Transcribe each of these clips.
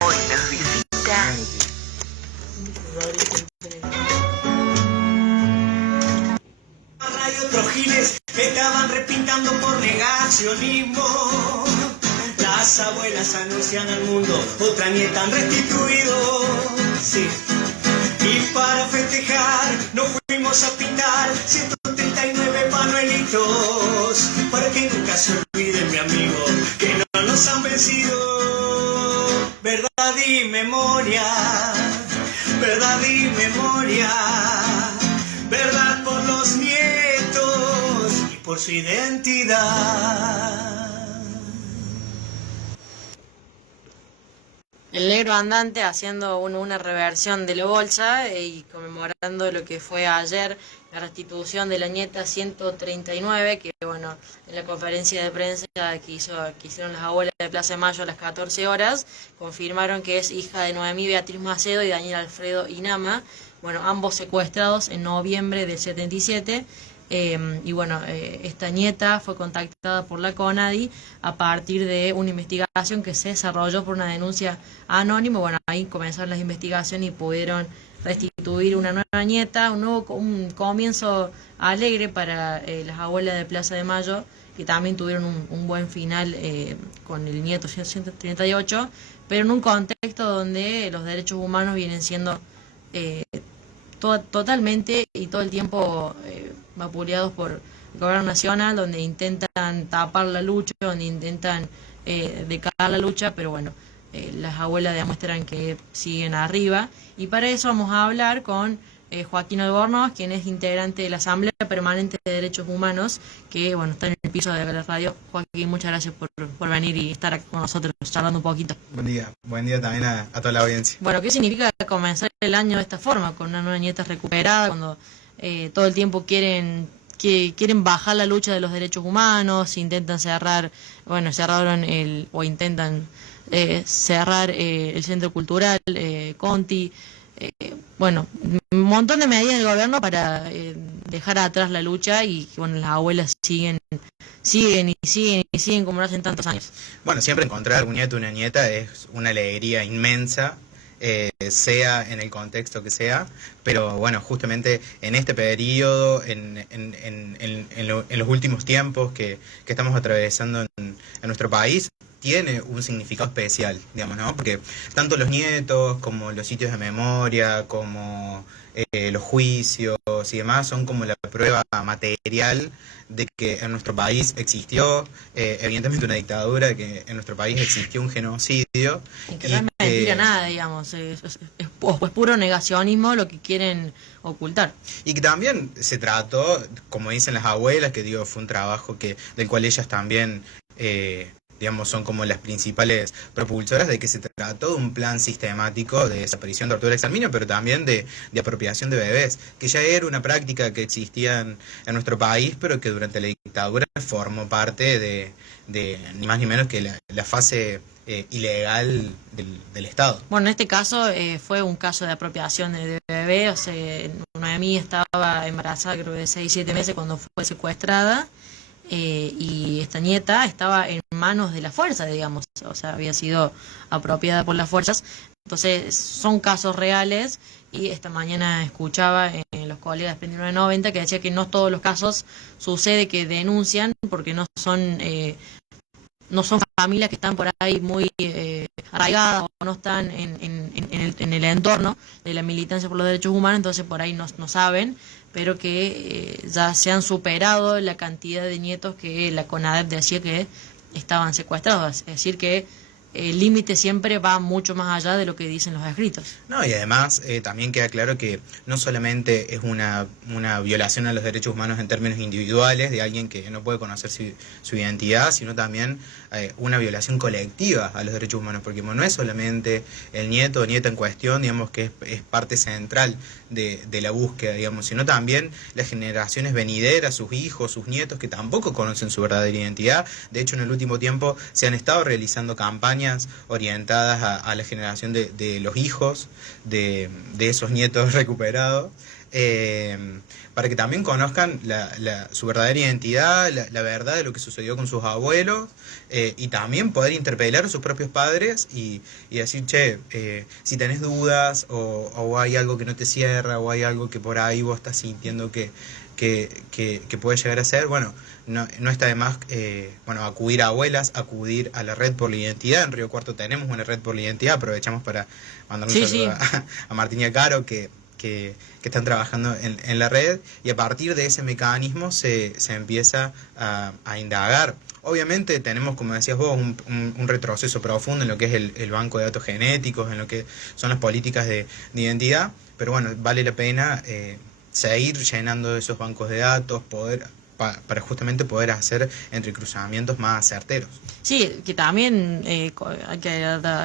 Hoy nos visita Y otros giles estaban repintando por negacionismo. Las abuelas anuncian al mundo, otra nieta han restituido. Sí. Y para festejar nos fuimos a pintar 139 panuelitos, para que nunca se olviden, mi amigo, que no nos han vencido. Verdad y memoria, verdad y memoria, verdad por los nietos y por su identidad. El negro andante haciendo una reversión de la bolsa y conmemorando lo que fue ayer la restitución de la nieta 139, que bueno, en la conferencia de prensa que hicieron las abuelas de Plaza de Mayo a las 14 horas, confirmaron que es hija de Noemí Beatriz Macedo y Daniel Alfredo Inama, bueno, ambos secuestrados en noviembre del 77. Y bueno, esta nieta fue contactada por la CONADI a partir de una investigación que se desarrolló por una denuncia anónima. Bueno, ahí comenzaron las investigaciones y pudieron restituir una nueva nieta, un comienzo alegre para las abuelas de Plaza de Mayo, que también tuvieron un buen final con el nieto 138, pero en un contexto donde los derechos humanos vienen siendo totalmente y todo el tiempo vapuleados por el gobierno nacional, donde intentan tapar la lucha, donde intentan decalar la lucha, pero bueno, las abuelas demuestran que siguen arriba. Y para eso vamos a hablar con Joaquín Albornoz, quien es integrante de la Asamblea Permanente de Derechos Humanos, que bueno, está en el piso de la radio. Joaquín, muchas gracias por venir y estar aquí con nosotros charlando un poquito. Buen día también a toda la audiencia. Bueno, ¿qué significa comenzar el año de esta forma, con una nueva nieta recuperada, cuando todo el tiempo quieren bajar la lucha de los derechos humanos, intentan cerrar, bueno, intentan cerrar el centro cultural, Conti, bueno, un montón de medidas del gobierno para dejar atrás la lucha y que bueno, las abuelas siguen como lo hacen tantos años? Bueno, siempre encontrar un nieto o una nieta es una alegría inmensa, sea en el contexto que sea, pero bueno, justamente en este periodo, en los últimos tiempos que estamos atravesando en nuestro país, tiene un significado especial, digamos, ¿no? Porque tanto los nietos como los sitios de memoria, como los juicios y demás son como la prueba material de que en nuestro país existió evidentemente una dictadura, que en nuestro país existió un genocidio. Y que no es mentira nada, digamos, es puro negacionismo lo que quieren ocultar. Y que también se trató, como dicen las abuelas, que digo, fue un trabajo del cual ellas también digamos, son como las principales propulsoras, de que se trató de un plan sistemático de desaparición, tortura y exterminio, pero también de apropiación de bebés, que ya era una práctica que existía en nuestro país, pero que durante la dictadura formó parte de ni más ni menos que la fase ilegal del Estado. Bueno, en este caso fue un caso de apropiación de bebé, o sea, Noemí estaba embarazada creo de 6-7 meses cuando fue secuestrada. Y esta nieta estaba en manos de la fuerza, digamos, o sea, había sido apropiada por las fuerzas. Entonces, son casos reales y esta mañana escuchaba en los colegas de 1990 que decía que no todos los casos sucede que denuncian porque no son familias que están por ahí muy arraigadas o no están en el entorno de la militancia por los derechos humanos, entonces por ahí no saben, pero que ya se han superado la cantidad de nietos que la CONADEP decía que estaban secuestrados. Es decir, que el límite siempre va mucho más allá de lo que dicen los escritos. No, y además también queda claro que no solamente es una violación a los derechos humanos en términos individuales de alguien que no puede conocer su identidad, sino también una violación colectiva a los derechos humanos, porque no es solamente el nieto o nieta en cuestión, digamos, que es parte central de la búsqueda, digamos, sino también las generaciones venideras, sus hijos, sus nietos, que tampoco conocen su verdadera identidad. De hecho, en el último tiempo se han estado realizando campañas orientadas a la generación de los hijos de esos nietos recuperados, para que también conozcan su verdadera identidad, la verdad de lo que sucedió con sus abuelos, y también poder interpelar a sus propios padres y decir, che, si tenés dudas o hay algo que no te cierra o hay algo que por ahí vos estás sintiendo que puede llegar a ser, bueno, no está de más acudir a abuelas, acudir a la Red por la Identidad. En Río Cuarto tenemos una Red por la Identidad, aprovechamos para mandar un saludo a Martín y a Caro que están trabajando en la red, y a partir de ese mecanismo se empieza a indagar. Obviamente tenemos, como decías vos, un retroceso profundo en lo que es el banco de datos genéticos, en lo que son las políticas de identidad, pero bueno, vale la pena seguir llenando esos bancos de datos, para justamente poder hacer entrecruzamientos más certeros. Sí, que también hay que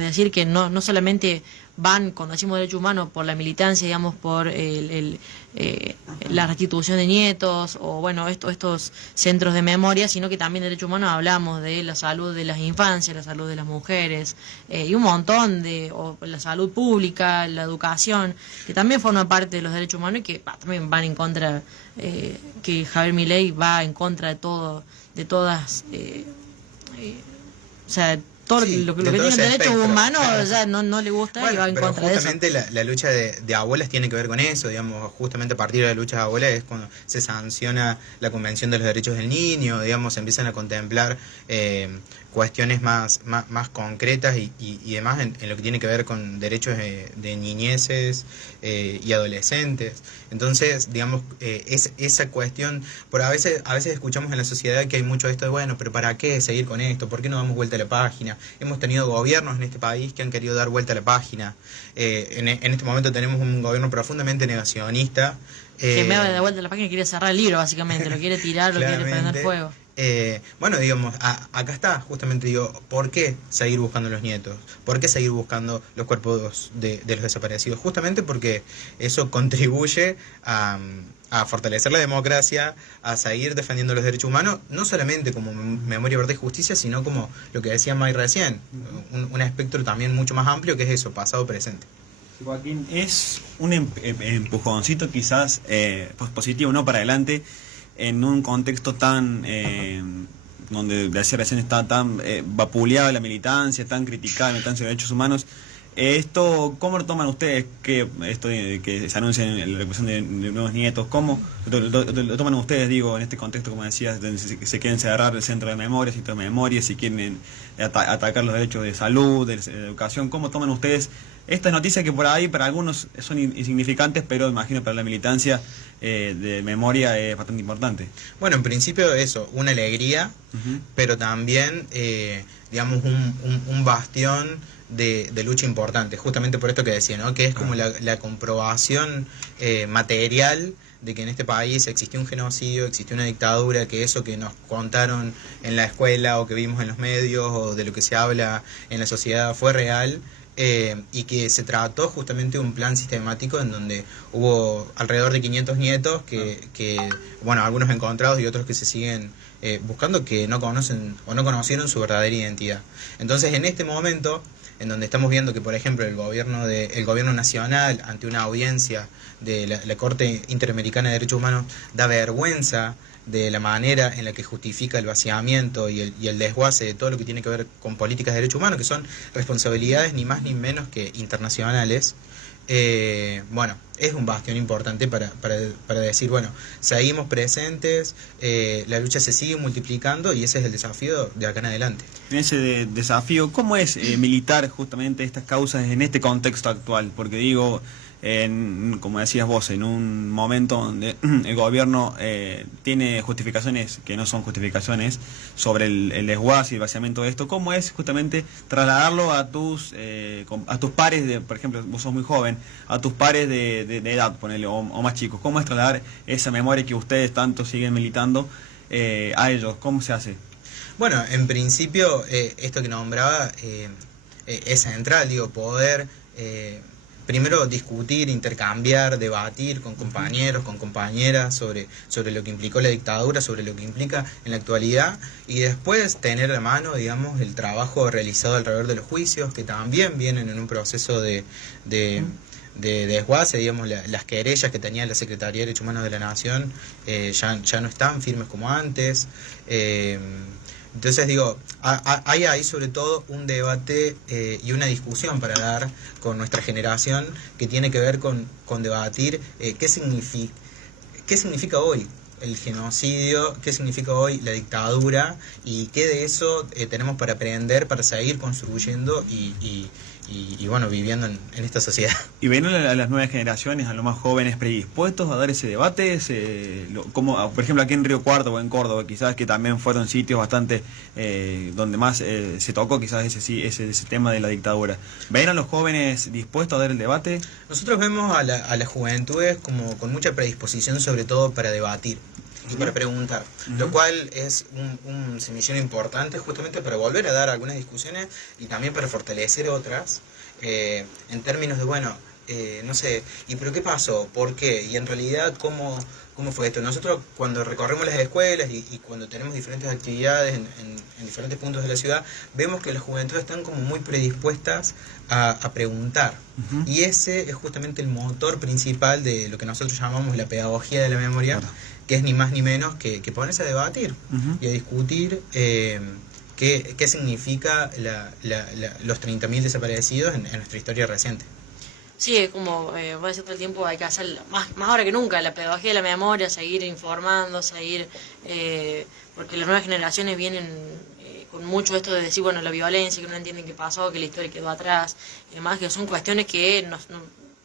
decir que no solamente van, cuando decimos derechos humanos, por la militancia, digamos, por la restitución de nietos, o bueno, estos centros de memoria, sino que también de derechos humanos hablamos de la salud de las infancias, la salud de las mujeres, y un montón o la salud pública, la educación, que también forman parte de los derechos humanos y que también van en contra, que Javier Milei va en contra de todo, de todas, o sea, todo lo que tiene derechos humanos, claro, ya no le gusta, y va en contra de eso. Justamente la lucha de abuelas tiene que ver con eso, digamos, justamente a partir de la lucha de abuelas es cuando se sanciona la Convención de los Derechos del Niño, digamos, se empiezan a contemplar cuestiones más concretas y demás en lo que tiene que ver con derechos de niñeces y adolescentes. Entonces, digamos, esa cuestión, a veces escuchamos en la sociedad que hay mucho de esto de, bueno, pero ¿para qué seguir con esto? ¿Por qué no damos vuelta a la página? Hemos tenido gobiernos en este país que han querido dar vuelta a la página. En este momento tenemos un gobierno profundamente negacionista. Que me da vuelta a la página y quiere cerrar el libro, básicamente, lo quiere tirar, lo quiere prender fuego. Bueno, digamos, acá está, justamente digo, ¿por qué seguir buscando los nietos? ¿Por qué seguir buscando los cuerpos de los desaparecidos? Justamente porque eso contribuye a fortalecer la democracia, a seguir defendiendo los derechos humanos, no solamente como memoria, verdad y justicia, sino como lo que decía May recién, un espectro también mucho más amplio, que es eso, pasado, presente. Joaquín, es un empujoncito quizás positivo, ¿no?, para adelante, en un contexto tan donde decía recién está tan vapuleada la militancia, tan criticada la militancia de derechos humanos. Esto, ¿cómo lo toman ustedes? Que esto de que se anuncia la recuperación de nuevos nietos, ¿cómo lo toman ustedes, digo, en este contexto, como decías, donde se quieren cerrar el centro de memoria, sitio de memoria, si quieren atacar los derechos de salud, de educación? ¿Cómo toman ustedes estas noticias que por ahí para algunos son insignificantes, pero imagino para la militancia de memoria es bastante importante? Bueno, en principio eso, una alegría, pero también, digamos, un bastión de lucha importante, justamente por esto que decía, ¿no?, que es como la comprobación material de que en este país existió un genocidio, existió una dictadura, que eso que nos contaron en la escuela o que vimos en los medios o de lo que se habla en la sociedad fue real. Y que se trató justamente de un plan sistemático en donde hubo alrededor de 500 nietos que bueno, algunos encontrados y otros que se siguen buscando, que no conocen o no conocieron su verdadera identidad. Entonces, en este momento, en donde estamos viendo que, por ejemplo, el gobierno nacional, ante una audiencia de la Corte Interamericana de Derechos Humanos, da vergüenza de la manera en la que justifica el vaciamiento y el desguace de todo lo que tiene que ver con políticas de derechos humanos, que son responsabilidades ni más ni menos que internacionales. Bueno, es un bastión importante para decir, bueno, seguimos presentes, la lucha se sigue multiplicando y ese es el desafío de acá en adelante. En ese desafío, ¿cómo es militar justamente estas causas en este contexto actual? Porque digo, como decías vos, en un momento donde el gobierno tiene justificaciones que no son justificaciones sobre el desguace y el vaciamiento de esto, ¿cómo es justamente trasladarlo a tus pares, por ejemplo, vos sos muy joven, a tus pares de edad, ponele, o más chicos? ¿Cómo es trasladar esa memoria que ustedes tanto siguen militando a ellos? ¿Cómo se hace? Bueno, en principio, esto que nombraba es central, digo, poder primero discutir, intercambiar, debatir con compañeros, con compañeras sobre lo que implicó la dictadura, sobre lo que implica en la actualidad, y después tener a mano, digamos, el trabajo realizado alrededor de los juicios, que también vienen en un proceso de de desguace, digamos, las querellas que tenía la Secretaría de Derechos Humanos de la Nación ya no están firmes como antes. Entonces digo, hay ahí sobre todo un debate y una discusión para dar con nuestra generación que tiene que ver con debatir qué significa hoy el genocidio, qué significa hoy la dictadura y qué de eso tenemos para aprender, para seguir construyendo y bueno, viviendo en esta sociedad. ¿Y ven a las nuevas generaciones, a los más jóvenes predispuestos a dar ese debate? Como, por ejemplo, aquí en Río Cuarto o en Córdoba, quizás que también fueron sitios bastante donde más se tocó quizás ese tema de la dictadura. ¿Ven a los jóvenes dispuestos a dar el debate? Nosotros vemos a las juventudes como con mucha predisposición, sobre todo para debatir y para preguntar, lo cual es un semillero importante justamente para volver a dar algunas discusiones y también para fortalecer otras en términos de, bueno, no sé, ¿y pero qué pasó? ¿Por qué? Y en realidad, ¿cómo fue esto? Nosotros cuando recorremos las escuelas y cuando tenemos diferentes actividades en diferentes puntos de la ciudad, vemos que las juventudes están como muy predispuestas a preguntar. Y ese es justamente el motor principal de lo que nosotros llamamos la pedagogía de la memoria, que es ni más ni menos que ponerse a debatir y a discutir qué significa los 30.000 desaparecidos en nuestra historia reciente. Sí, es como, voy a decir todo el tiempo, hay que hacer más ahora que nunca, la pedagogía de la memoria, seguir informando, porque las nuevas generaciones vienen con mucho esto de decir, bueno, la violencia, que no entienden qué pasó, que la historia quedó atrás, y demás, que son cuestiones que nos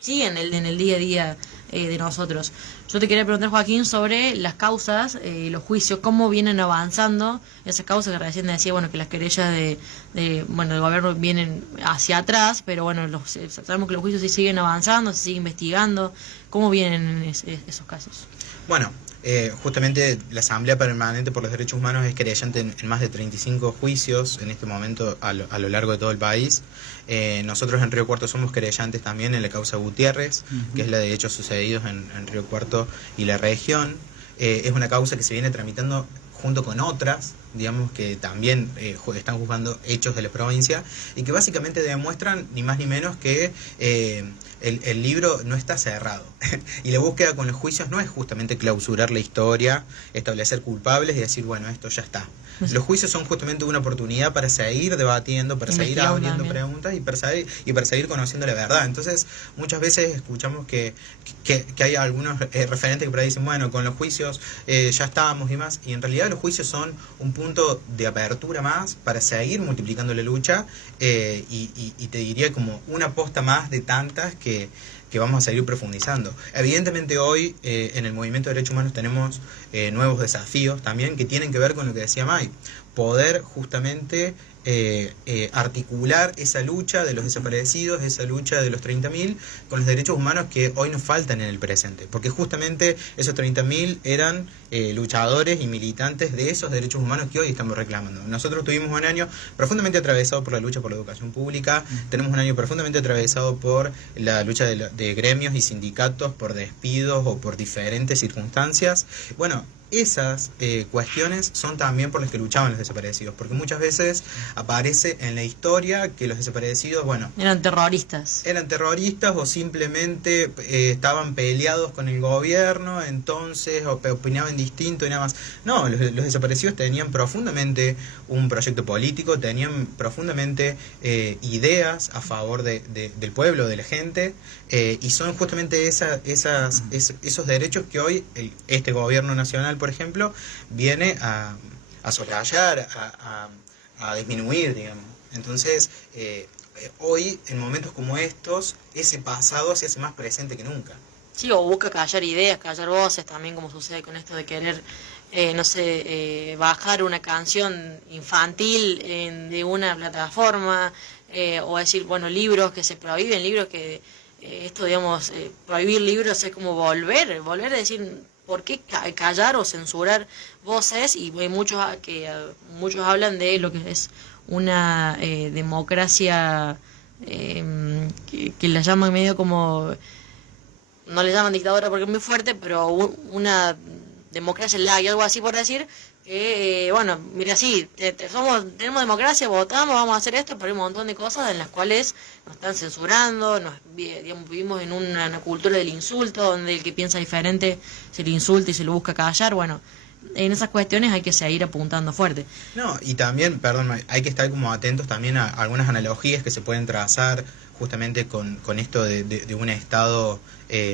siguen en el día a día de nosotros. Yo te quería preguntar, Joaquín, sobre las causas y los juicios, cómo vienen avanzando esas causas que recién decía, bueno, que las querellas del gobierno vienen hacia atrás, pero bueno, sabemos que los juicios sí siguen avanzando, se sigue investigando. ¿Cómo vienen esos casos? Bueno, justamente la Asamblea Permanente por los Derechos Humanos es querellante en más de 35 juicios en este momento a lo largo de todo el país. Nosotros en Río Cuarto somos querellantes también en la causa Gutiérrez, que es la de hechos sucedidos en Río Cuarto y la región. Es una causa que se viene tramitando junto con otras, digamos, que también están juzgando hechos de la provincia y que básicamente demuestran ni más ni menos que el libro no está cerrado y la búsqueda con los juicios no es justamente clausurar la historia, establecer culpables y decir, bueno, esto ya está. Los juicios son justamente una oportunidad para seguir debatiendo, para seguir abriendo preguntas y para seguir conociendo la verdad. Entonces, muchas veces escuchamos que hay algunos referentes que por ahí dicen, bueno, con los juicios ya estábamos y más, y en realidad los juicios son un punto de apertura más para seguir multiplicando la lucha y te diría como una posta más de tantas que vamos a seguir profundizando. Evidentemente hoy en el movimiento de derechos humanos tenemos nuevos desafíos también que tienen que ver con lo que decía May, poder justamente articular esa lucha de los desaparecidos, esa lucha de los 30.000 con los derechos humanos que hoy nos faltan en el presente, porque justamente esos 30.000 eran luchadores y militantes de esos derechos humanos que hoy estamos reclamando. Nosotros tuvimos un año profundamente atravesado por la lucha por la educación pública, tenemos un año profundamente atravesado por la lucha de gremios y sindicatos por despidos o por diferentes circunstancias. Bueno, esas cuestiones son también por las que luchaban los desaparecidos, porque muchas veces aparece en la historia que los desaparecidos, bueno, eran terroristas o simplemente estaban peleados con el gobierno, entonces opinaban distinto y nada más. No, los desaparecidos tenían profundamente un proyecto político, tenían profundamente ideas a favor del pueblo, de la gente, y son justamente esos derechos que hoy este gobierno nacional, por ejemplo, viene a soslayar, a disminuir, digamos. Entonces, hoy, en momentos como estos, ese pasado se hace más presente que nunca. Sí, o busca callar ideas, callar voces, también como sucede con esto de querer, bajar una canción infantil de una plataforma, o decir, bueno, libros que se prohíben, libros que, prohibir libros es como volver a decir, ¿por qué callar o censurar voces? Y hay muchos hablan de lo que es una democracia que la llaman medio como, no le llaman dictadura porque es muy fuerte, pero una democracia light, algo así por decir, que, bueno, mira, sí, tenemos democracia, votamos, vamos a hacer esto, pero hay un montón de cosas en las cuales nos están censurando, digamos, vivimos en una cultura del insulto, donde el que piensa diferente se le insulta y se lo busca callar, bueno, en esas cuestiones hay que seguir apuntando fuerte. No, y también, perdón, hay que estar como atentos también a algunas analogías que se pueden trazar justamente con esto de un Estado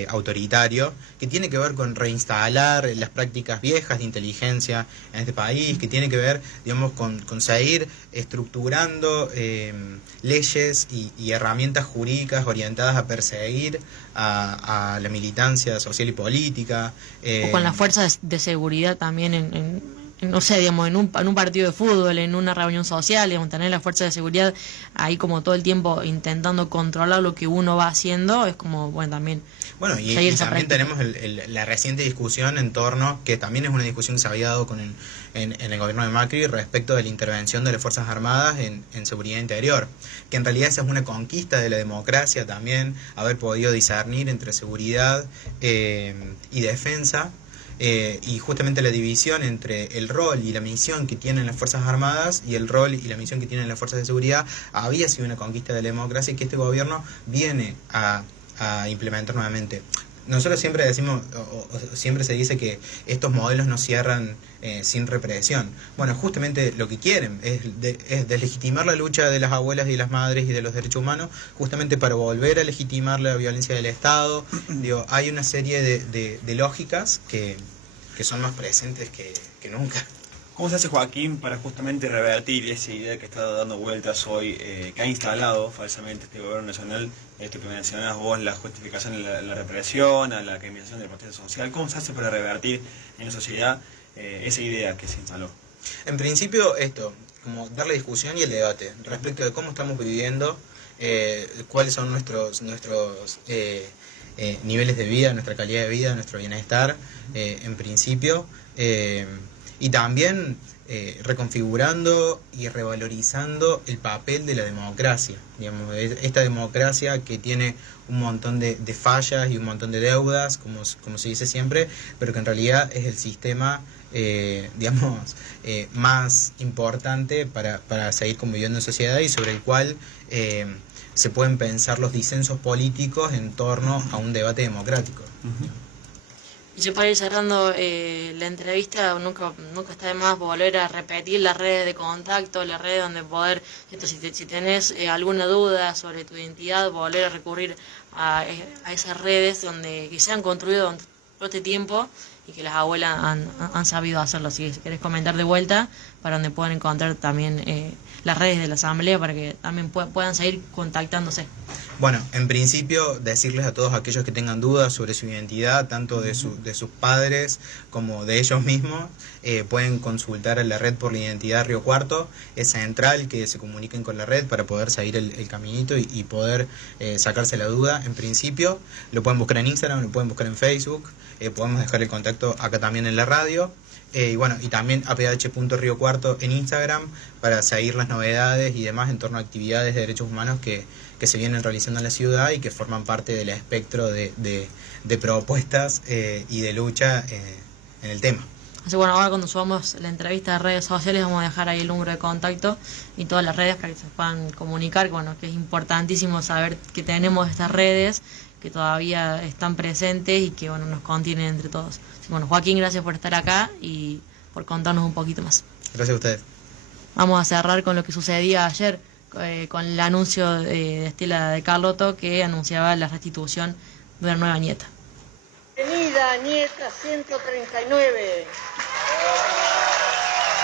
autoritario, que tiene que ver con reinstalar las prácticas viejas de inteligencia en este país, que tiene que ver, digamos, con seguir estructurando leyes y herramientas jurídicas orientadas a perseguir a la militancia social y política. O con las fuerzas de seguridad también no sé, digamos, en un partido de fútbol, en una reunión social, digamos, tener la fuerza de seguridad ahí como todo el tiempo intentando controlar lo que uno va haciendo, es como, bueno, también... Bueno, y también tenemos la reciente discusión en torno, que también es una discusión que se había dado en el gobierno de Macri respecto de la intervención de las Fuerzas Armadas en seguridad interior, que en realidad esa es una conquista de la democracia también, haber podido discernir entre seguridad y defensa. Y justamente la división entre el rol y la misión que tienen las Fuerzas Armadas y el rol y la misión que tienen las Fuerzas de Seguridad había sido una conquista de la democracia y que este gobierno viene a implementar nuevamente. Nosotros siempre decimos, o siempre se dice que estos modelos no cierran sin represión. Bueno, justamente lo que quieren es deslegitimar la lucha de las abuelas y las madres y de los derechos humanos, justamente para volver a legitimar la violencia del Estado. Digo, hay una serie de lógicas que son más presentes que nunca. ¿Cómo se hace, Joaquín, para justamente revertir esa idea que está dando vueltas hoy, que ha instalado falsamente este gobierno nacional, esto que mencionabas vos, la justificación de la represión, a la criminalización del proceso social? ¿Cómo se hace para revertir en la sociedad esa idea que se instaló? En principio, como darle discusión y el debate respecto de cómo estamos viviendo, cuáles son nuestros niveles de vida, nuestra calidad de vida, nuestro bienestar, en principio, y también reconfigurando y revalorizando el papel de la democracia, digamos, esta democracia que tiene un montón de fallas y un montón de deudas, como se dice siempre, pero que en realidad es el sistema digamos, más importante para seguir conviviendo en sociedad y sobre el cual se pueden pensar los disensos políticos en torno a un debate democrático. Y yo para ir cerrando la entrevista, nunca está de más volver a repetir las redes de contacto, las redes donde poder, si tenés alguna duda sobre tu identidad, volver a recurrir a esas redes que se han construido durante todo este tiempo y que las abuelas han sabido hacerlo. Así que si querés comentar de vuelta, para donde puedan encontrar también las redes de la Asamblea, para que también puedan seguir contactándose. Bueno, en principio decirles a todos aquellos que tengan dudas sobre su identidad, tanto de sus padres como de ellos mismos, pueden consultar a la Red por la Identidad Río Cuarto. Es central que se comuniquen con la red para poder seguir el caminito y poder sacarse la duda. En principio lo pueden buscar en Instagram, lo pueden buscar en Facebook, podemos dejar el contacto acá también en la radio. Y bueno, y también aph.Río Cuarto en Instagram para seguir las novedades y demás en torno a actividades de derechos humanos que se vienen realizando en la ciudad y que forman parte del espectro de propuestas y de lucha en el tema. Así que bueno, ahora cuando subamos la entrevista de redes sociales vamos a dejar ahí el número de contacto y todas las redes para que se puedan comunicar, bueno, que es importantísimo saber que tenemos estas redes que todavía están presentes y que bueno nos contienen entre todos. Así que, bueno, Joaquín, gracias por estar acá y por contarnos un poquito más. Gracias a ustedes. Vamos a cerrar con lo que sucedía ayer, con el anuncio de Estela de Carlotto, que anunciaba la restitución de una nueva nieta. Bienvenida, nieta 139.